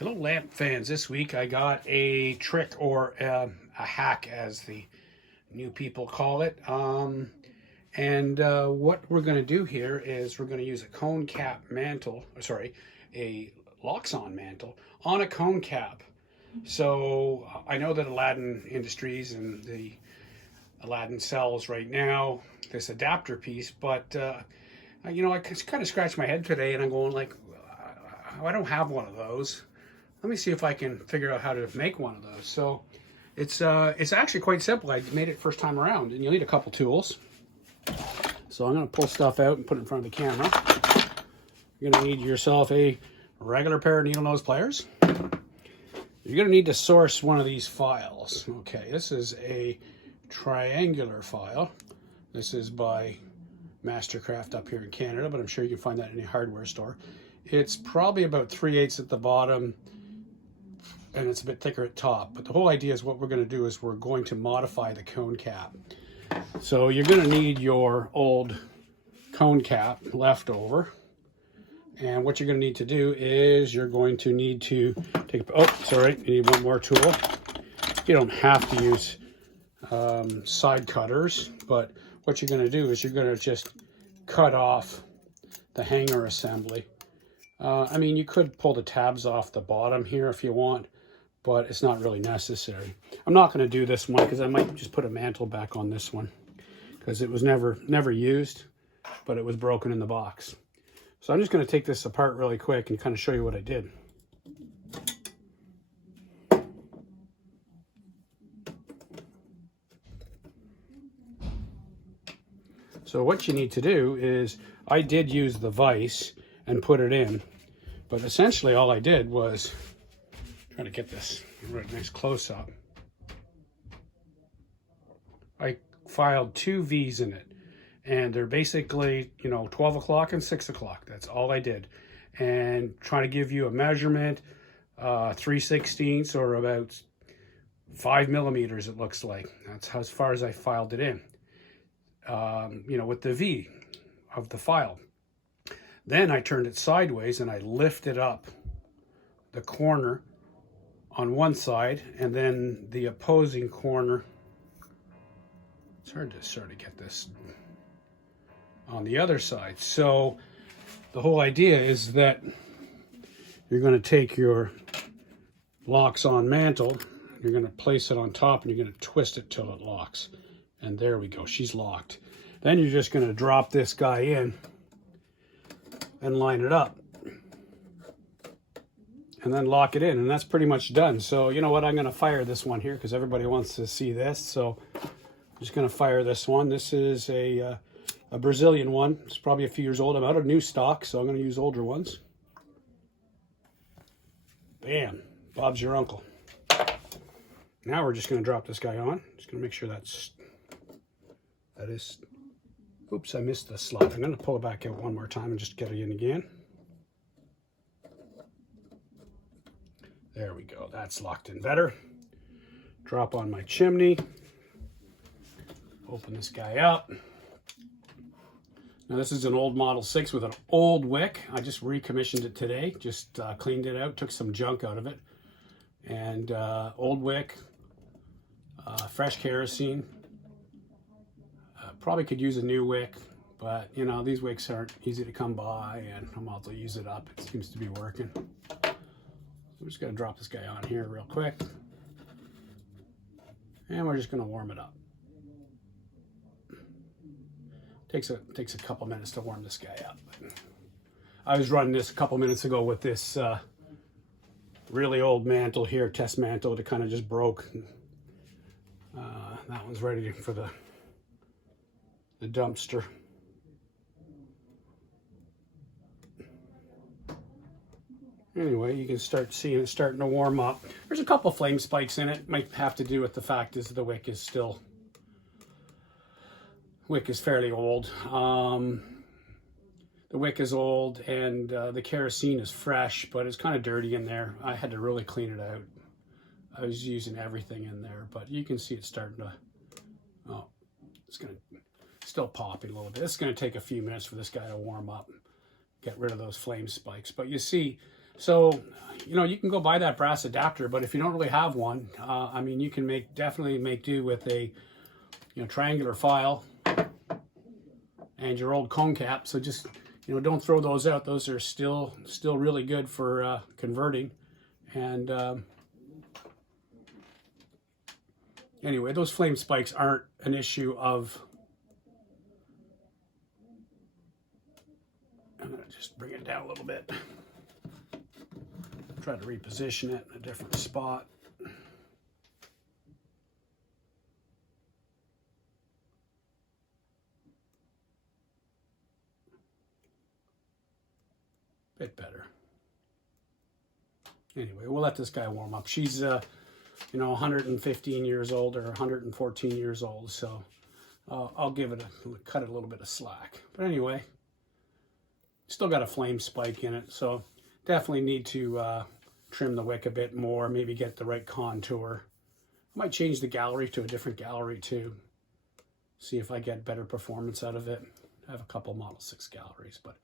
Hello lamp fans, this week I got a trick or a hack as the new people call it. What we're going to do here is we're going to use a Kone Cap mantle, a Lox On mantle on a Kone Cap. So I know that Aladdin Industries and the Aladdin sells right now this adapter piece, but I kind of scratched my head today and I'm going like, I don't have one of those. Let me see if I can figure out how to make one of those. So it's actually quite simple. I made it first time around, and you'll need a couple tools. So I'm going to pull stuff out and put it in front of the camera. You're going to need yourself a regular pair of needle nose pliers. You're going to need to source one of these files. Okay, this is a triangular file. This is by Mastercraft up here in Canada, but I'm sure you can find that in any hardware store. It's probably about 3/8 at the bottom, and it's a bit thicker at top. But the whole idea is what we're going to do is we're going to modify the Kone Cap. So you're going to need your old Kone Cap left over. And what you're going to need to do is you're going to need to take a, you need one more tool. You don't have to use side cutters, but what you're going to do is you're going to just cut off the hanger assembly. I mean, you could pull the tabs off the bottom here if you want, but it's not really necessary. I'm not going to do this one because I might just put a mantle back on this one because it was never used, but it was broken in the box. So I'm just going to take this apart really quick and kind of show you what I did. So what you need to do is, I did use the vise and put it in, but essentially all I did was try to get this right nice close up. I filed two V's in it, and they're basically, 12 o'clock and 6 o'clock. That's all I did. And trying to give you a measurement, 3/16 or about 5 millimeters, it looks like. That's how, as far as I filed it in, with the V of the file. Then I turned it sideways and I lifted up the corner on one side and then the opposing corner. It's hard to sort of get this on the other side. So the whole idea is that you're going to take your Lox On mantle, you're going to place it on top, and you're going to twist it till it locks. And there we go, she's locked. Then you're just going to drop this guy in and line it up. And then lock it in, and that's pretty much done. So you know what, I'm going to fire this one here because everybody wants to see this. So I'm just going to fire this one. This is a Brazilian one. It's probably a few years old. I'm out of new stock, so I'm going to use older ones. Bam, Bob's your uncle. Now we're just going to drop this guy on. Just going to make sure that is, oops, I missed the slot. I'm going to pull it back out one more time and just get it in again. There we go, that's locked in better. Drop on my chimney. Open this guy up. Now this is an old Model 6 with an old wick. I just recommissioned it today, just cleaned it out, took some junk out of it. And old wick, fresh kerosene. Probably could use a new wick, but these wicks aren't easy to come by, and I'm also use it up. It seems to be working. We're just going to drop this guy on here real quick, and we're just going to warm it up. Takes a couple minutes to warm this guy up. I was running this a couple minutes ago with this really old mantle here, test mantle. It kind of just broke. That one's ready for the dumpster. Anyway, you can start seeing it starting to warm up. There's a couple flame spikes in it. Might have to do with the fact is the wick is fairly old. The wick is old and the kerosene is fresh, but it's kind of dirty in there. I had to really clean it out. I was using everything in there, but you can see it's starting to, it's going to still popping a little bit. It's going to take a few minutes for this guy to warm up, get rid of those flame spikes. But you see, so you know, you can go buy that brass adapter, but if you don't really have one, I mean, you can definitely make do with a, you know, triangular file and your old Kone Cap. So just, you know, don't throw those out. Those are still really good for converting. And anyway, those flame spikes aren't an issue of, I'm going to just bring it down a little bit. Try to reposition it in a different spot. Bit better. Anyway, we'll let this guy warm up. She's, you know, 115 years old or 114 years old, so I'll give it cut it a little bit of slack. But anyway, still got a flame spike in it, so definitely need to trim the wick a bit more, maybe get the right contour. I might change the gallery to a different gallery too, see if I get better performance out of it. I have a couple Model 6 galleries, but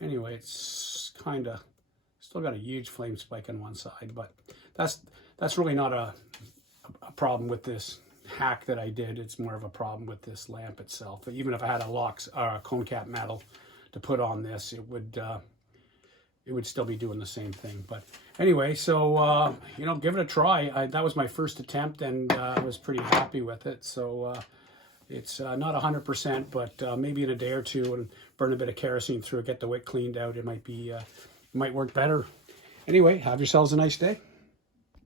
anyway, it's kind of still got a huge flame spike on one side, but that's really not a problem with this hack that I did. It's more of a problem with this lamp itself. But even if I had a Kone Cap mantle to put on this, it would still be doing the same thing. But anyway, so you know, give it a try. That was my first attempt, and I was pretty happy with it. So it's not 100%, but maybe in a day or two, and burn a bit of kerosene through it, get the wick cleaned out, it might work better. Anyway, have yourselves a nice day.